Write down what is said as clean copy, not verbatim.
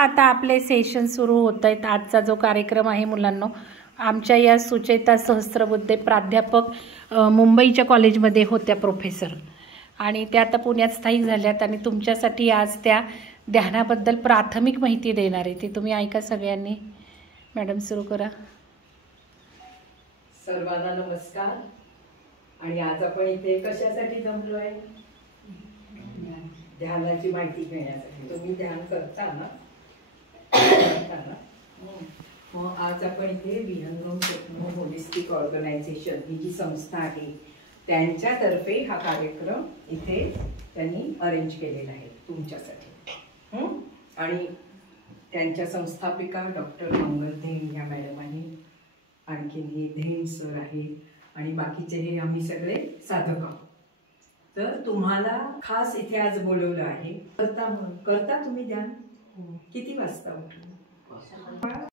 आता आपले सेशन सुरू होत आहेत। आजचा जो कार्यक्रम आहे मुलांनो, आमच्या या सुचेता सहस्त्रबुद्धे प्राध्यापक मुंबईच्या कॉलेजमध्ये होत्या प्रोफेसर, आणि त्या आता पुण्यात स्थायिक झाल्यात आणि तुमच्यासाठी आज त्या ध्यानाबद्दल प्राथमिक माहिती देणार आहे। ती तुम्ही ऐका सगळ्यांनी। मॅडम सुरू करा। सर्वांना नमस्कार। आणि आज आपण इथे कशासाठी जमलोय? ध्यानाची माहिती घेण्यासाठी। तुम्ही ध्यान करता ना? मग आज आपण इथे विहंगम टेक्नो होलिस्टिक ऑर्गनायझेशन ही जी संस्था आहे त्यांच्यातर्फे हा कार्यक्रम इथे त्यांनी अरेंज केलेला आहे तुमच्यासाठी। आणि त्यांच्या संस्थापिका डॉक्टर मंगल धेन या मॅडम आहे, आणखी हे धेन सर आहे, आणि बाकीचे हे आम्ही सगळे साधक आहोत। तर तुम्हाला खास इथे आज बोलवलं आहे। करता तुम्ही ध्यान? किती वाजता उठून?